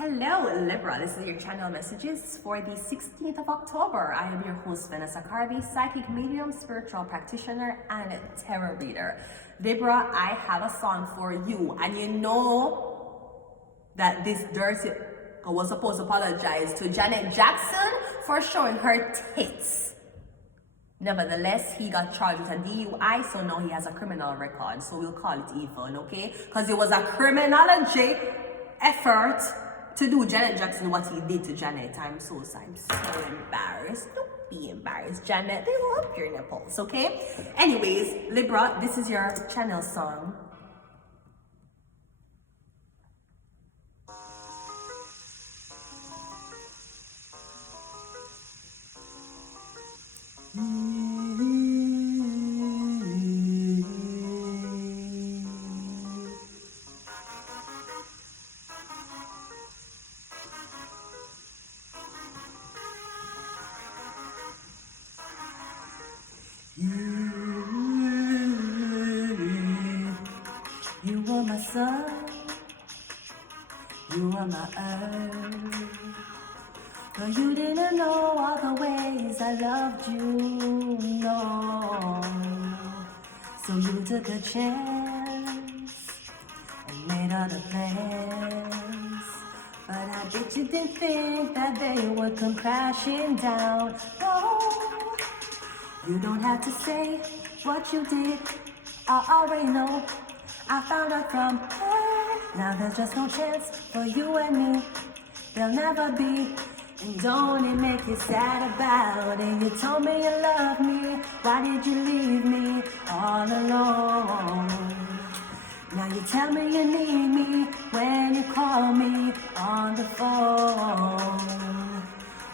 Hello Libra, this is your channel messages for the 16th of October. I am your host Vanessa Carby, psychic medium, spiritual practitioner, and tarot reader. Libra, I have a song for you, and you know that this dirty was supposed to apologize to Janet Jackson for showing her tits. Nevertheless, he got charged with a DUI, so now he has a criminal record, so we'll call it even, okay? Because it was a criminology effort to do Janet Jackson what he did to Janet. I'm so embarrassed. Don't be embarrassed, Janet. They love your nipples, okay? Anyways, Libra, this is your channel song. You were my sun, you were my earth, but you didn't know all the ways I loved you, no. So you took a chance and made other plans, but I bet you didn't think that they would come crashing down, no. You don't have to say what you did, I already know. I found out from her. Now there's just no chance for you and me. There'll never be. And don't it make you sad about it? You told me you loved me. Why did you leave me all alone? Now you tell me you need me when you call me on the phone.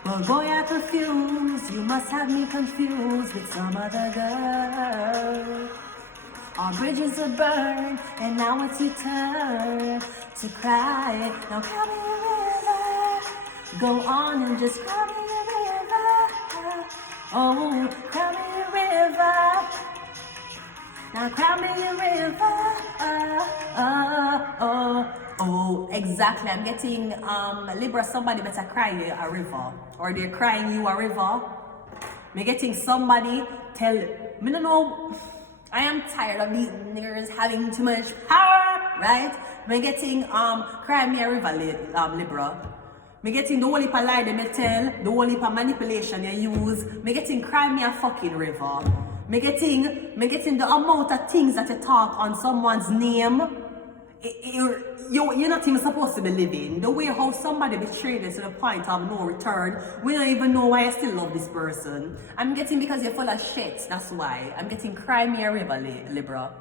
Well, boy, I confused. You must have me confused with some other girl. Our bridges are burned, and now it's your turn to cry. Now cry me a river. Go on and just cry me a river. Oh, cry me a river. Now cry me a river. Oh, exactly. I'm getting Libra. Somebody better cry you a river, or they're crying you a river. Me getting somebody tell me no know. I am tired of these niggers having too much power, right? Me getting cry me a river, Libra. Me getting the whole heap of lie they me tell, the whole heap of manipulation you use. Me getting cry me a fucking river. Me getting the amount of things that you talk on someone's name. You're not even supposed to be living. The way how somebody betrayed you to the point of no return, we don't even know why I still love this person. I'm getting because you're full of shit, that's why. I'm getting cry me a river, Libra.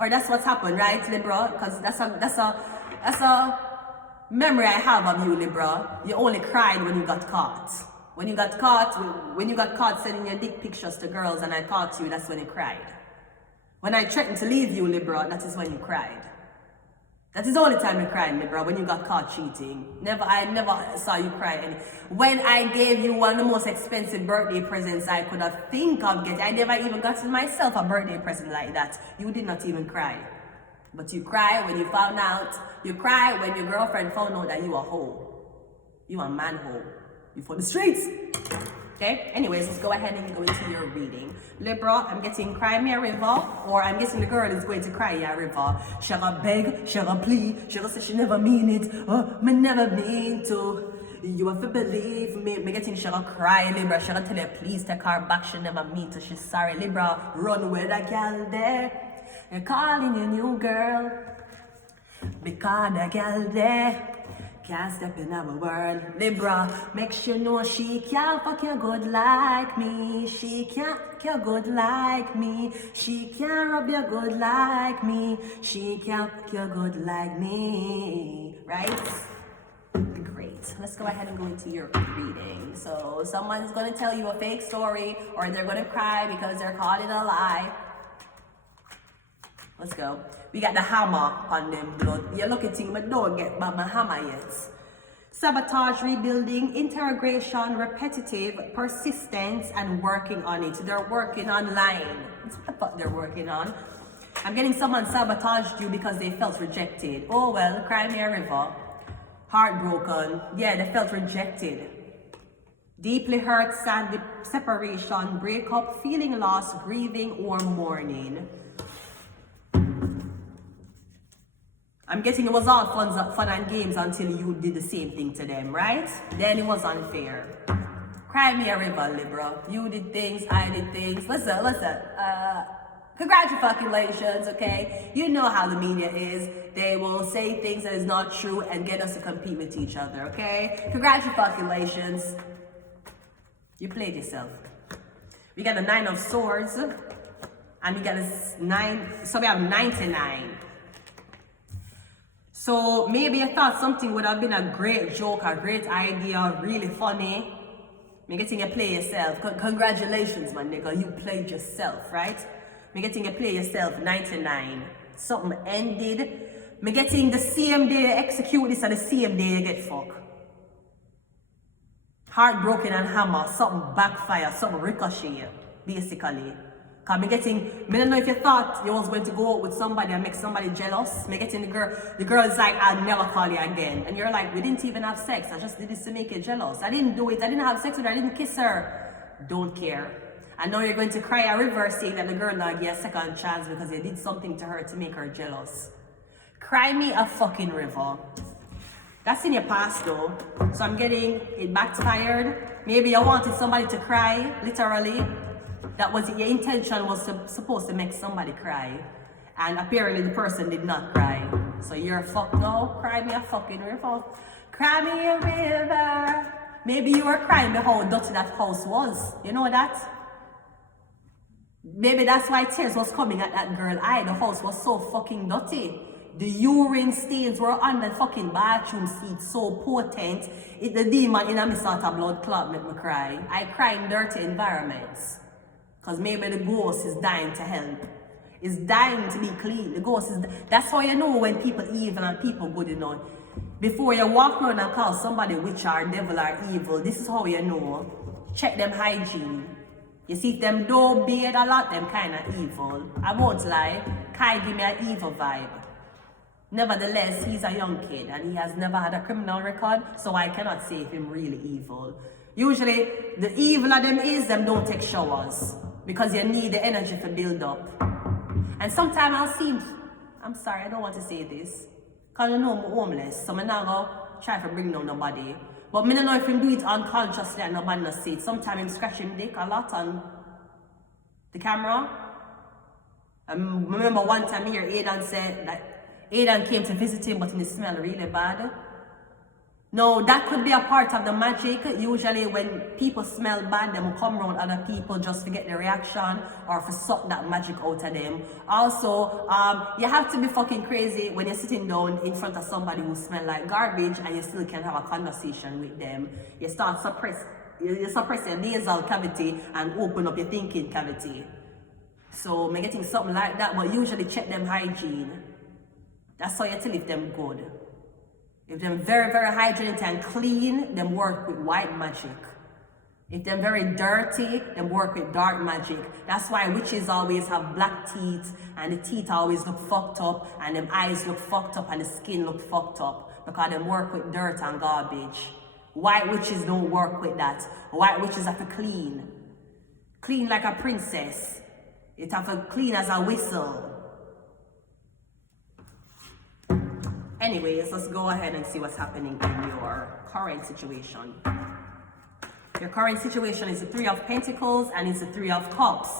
Or that's what's happened, right, Libra? Because that's a memory I have of you, Libra. You only cried when you got caught. When you got caught sending your dick pictures to girls and I caught you, that's when you cried. When I threatened to leave you, Libra, that is when you cried. That is the only time you cried, Libra, when you got caught cheating. I never saw you cry. When I gave you one of the most expensive birthday presents I could have think of getting, I never even got myself a birthday present like that. You did not even cry. But you cry when you found out. You cry when your girlfriend found out that you a hoe. You a man hoe. You for the streets. Okay, anyways, let's go ahead and go into your reading. Libra, I'm getting cry me a river, or I'm guessing the girl is going to cry you a river. She gonna beg, she gonna plead, she gonna say she never mean it. Me never mean to. You have to believe me. Me getting she gonna cry, Libra. She gonna tell you please take her back. She never mean to. She's sorry, Libra. Run with that girl there. You're calling your new girl because the girl there can't step in our world. Libra, make sure know she can't fuck you good like me. She can't fuck you good like me. She can't rub you good like me. She can't fuck you good like me. Right? Great. Let's go ahead and go into your reading. So someone's going to tell you a fake story, or they're going to cry because they're calling a lie. Let's go. We got the hammer on them blood. You're looking thing, but don't get by my hammer yet. Sabotage, rebuilding, interrogation, repetitive, persistence, and working on it. They're working online. That's what the fuck they're working on. I'm getting someone sabotaged you because they felt rejected. Oh well, cry me a river. Heartbroken. Yeah, they felt rejected. Deeply hurt, sad, separation, breakup, feeling lost, grieving, or mourning. I'm guessing it was all fun and games until you did the same thing to them, right? Then it was unfair. Cry me a river, Libra. You did things, I did things. Listen. Congratulations, okay? You know how the media is. They will say things that is not true and get us to compete with each other, okay? Congratulations. You played yourself. We got a 9 of swords and we got a 9, so we have 99. So maybe you thought something would have been a great joke, a great idea, really funny. Me getting you play yourself. Congratulations, my nigga. You played yourself, right? Me getting you play yourself, 99. Something ended. Me getting the same day you execute this and the same day you get fucked. Heartbroken and hammer, something backfire, something ricochet, basically. Cause me don't know if you thought you was going to go out with somebody and make somebody jealous. Me getting the girl is like, I'll never call you again. And you're like, we didn't even have sex. I just did this to make you jealous. I didn't do it. I didn't have sex with her. I didn't kiss her. Don't care. I know you're going to cry a river saying that the girl now give you a second chance because you did something to her to make her jealous. Cry me a fucking river. That's in your past though. So I'm getting it backfired. Maybe you wanted somebody to cry, literally. That was your intention, was supposed to make somebody cry. And apparently the person did not cry. So you're fucked now. Cry me a fucking river. Cry me a river. Maybe you were crying about how dirty that house was. You know that? Maybe that's why tears was coming at that girl eye. The house was so fucking dirty. The urine stains were on the fucking bathroom seat, so potent. The demon in a me sort of blood clot make me cry. I cry in dirty environments. Because maybe the ghost is dying to help. It's dying to be clean. The ghost is... That's how you know when people evil and people good, you know. Before you walk around and call somebody witch or devil or evil, this is how you know. Check them hygiene. You see if them don't bathe a lot, them kind of evil. I won't lie. Kai give me an evil vibe. Nevertheless, he's a young kid and he has never had a criminal record, so I cannot say if him really evil. Usually, the evil of them is them don't take showers because you need the energy to build up. And sometimes I'll see, I'm sorry, I don't want to say this, because I know I'm homeless, so I'm not going to try to bring down nobody. But I don't know if him do it unconsciously and nobody not see it. Sometimes him scratch him dick a lot on the camera. I remember one time here, Aidan said that Aidan came to visit him, but he smelled really bad. No, that could be a part of the magic. Usually when people smell bad, they will come around other people just to get the reaction or to suck that magic out of them. Also, you have to be fucking crazy when you're sitting down in front of somebody who smells like garbage and you still can have a conversation with them. You start you suppress your nasal cavity and open up your thinking cavity. So I'm getting something like that, but usually check them hygiene. That's how you tell if them good. If them very, very hygienic and clean, them work with white magic. If them very dirty, them work with dark magic. That's why witches always have black teeth and the teeth always look fucked up and them eyes look fucked up and the skin look fucked up because them work with dirt and garbage. White witches don't work with that. White witches have to clean. Clean like a princess. It have to clean as a whistle. Anyways, let's go ahead and see what's happening in your current situation. Your current situation is the 3 of Pentacles and it's the 3 of Cups.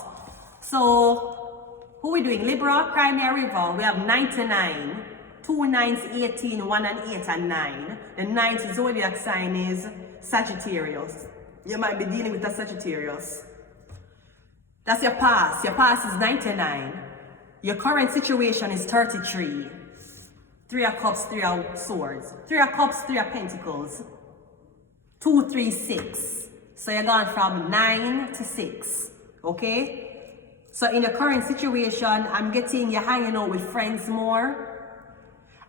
So, who are we doing? Libra, Crimea River. We have 99. 2 9s, 18, 1 and 8 and 9. The 9th zodiac sign is Sagittarius. You might be dealing with a Sagittarius. That's your past. Your past is 99. Your current situation is 33. 3 of Cups, 3 of Swords. 3 of Cups, 3 of Pentacles. 2, 3, 6. So you're going from 9 to 6. Okay? So in your current situation, I'm getting you hanging out with friends more.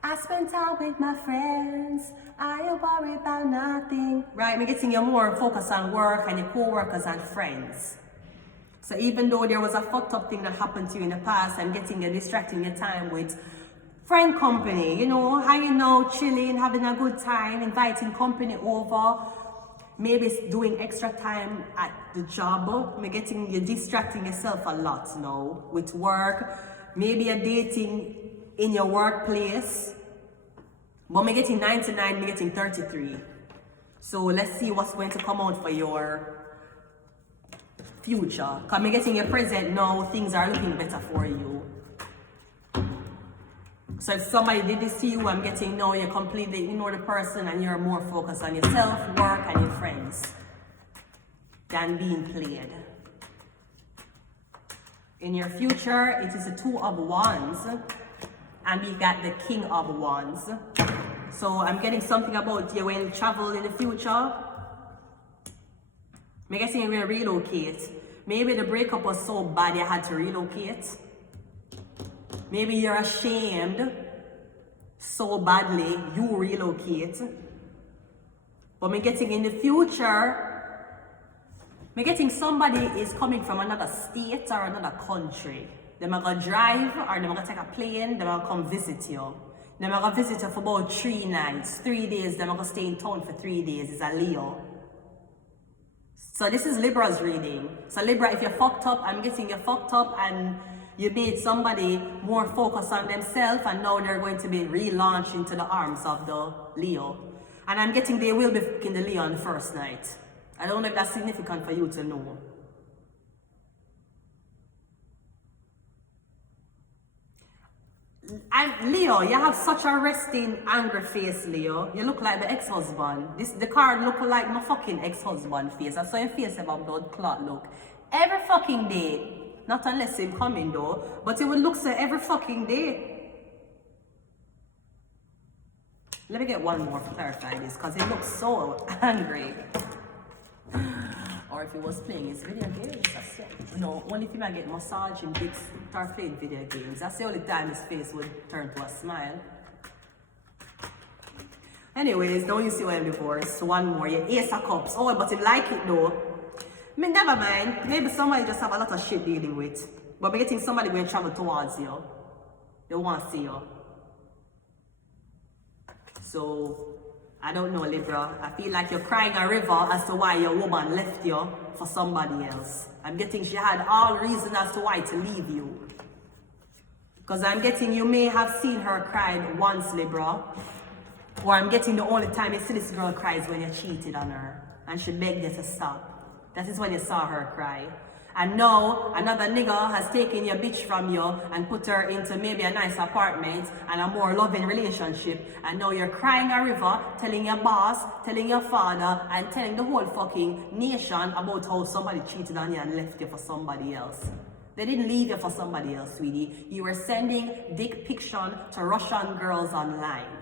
I spend time with my friends. I ain't worried about nothing. Right? I'm getting you more focused on work and your co-workers and friends. So even though there was a fucked up thing that happened to you in the past, I'm getting you distracting your time with Friend company, you know, hanging out, chilling, having a good time, inviting company over. Maybe it's doing extra time at the job. You're distracting yourself a lot now with work. Maybe you're dating in your workplace. But I'm getting 99, I'm getting 33. So let's see what's going to come out for your future. Because I'm getting your present now, things are looking better for you. So if somebody did this to you, I'm getting now you completely ignore the person and you're more focused on yourself, work, and your friends than being played. In your future, it is the Two of Wands, and we got the King of Wands. So I'm getting something about you when you travel in the future. I'm guessing you will relocate. Maybe the breakup was so bad you had to relocate. Maybe you're ashamed so badly you relocate. But I'm getting in the future, I'm getting somebody is coming from another state or another country. They're gonna drive or they're gonna take a plane, they're gonna come visit you. They're gonna visit you for about 3 nights, 3 days, they're gonna stay in town for 3 days. It's a Leo. So this is Libra's reading. So Libra, if you're fucked up, I'm getting you're fucked up and you made somebody more focused on themselves and now they're going to be relaunched into the arms of the Leo. And I'm getting they will be fucking the Leo on the first night. I don't know if that's significant for you to know. And Leo, you have such a resting, angry face, Leo. You look like the ex-husband. The card look like my fucking ex-husband face. I saw your face about blood clot look. Every fucking day. Not unless him coming though, but it would look so every fucking day. Let me get one more to clarify this, because he looks so angry. Or if he was playing his video games, that's it. No, only if he might get massage and big start playing video games. That's the only time his face would turn to a smile. Anyways, now you see why I'm divorced. One more, your Ace of Cups. Oh, but he like it though. I mean, never mind. Maybe somebody just have a lot of shit dealing with. But we're getting somebody going to travel towards you. They want to see you. So, I don't know, Libra. I feel like you're crying a river as to why your woman left you for somebody else. I'm getting she had all reason as to why to leave you. Because I'm getting you may have seen her cry once, Libra. Or I'm getting the only time you see this girl cries when you cheated on her. And she begged you to stop. That is when you saw her cry. And now, another nigga has taken your bitch from you and put her into maybe a nice apartment and a more loving relationship. And now you're crying a river, telling your boss, telling your father, and telling the whole fucking nation about how somebody cheated on you and left you for somebody else. They didn't leave you for somebody else, sweetie. You were sending dick pics to Russian girls online.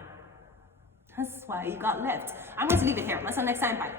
That's why you got left. I'm going to leave it here. Until next time, bye.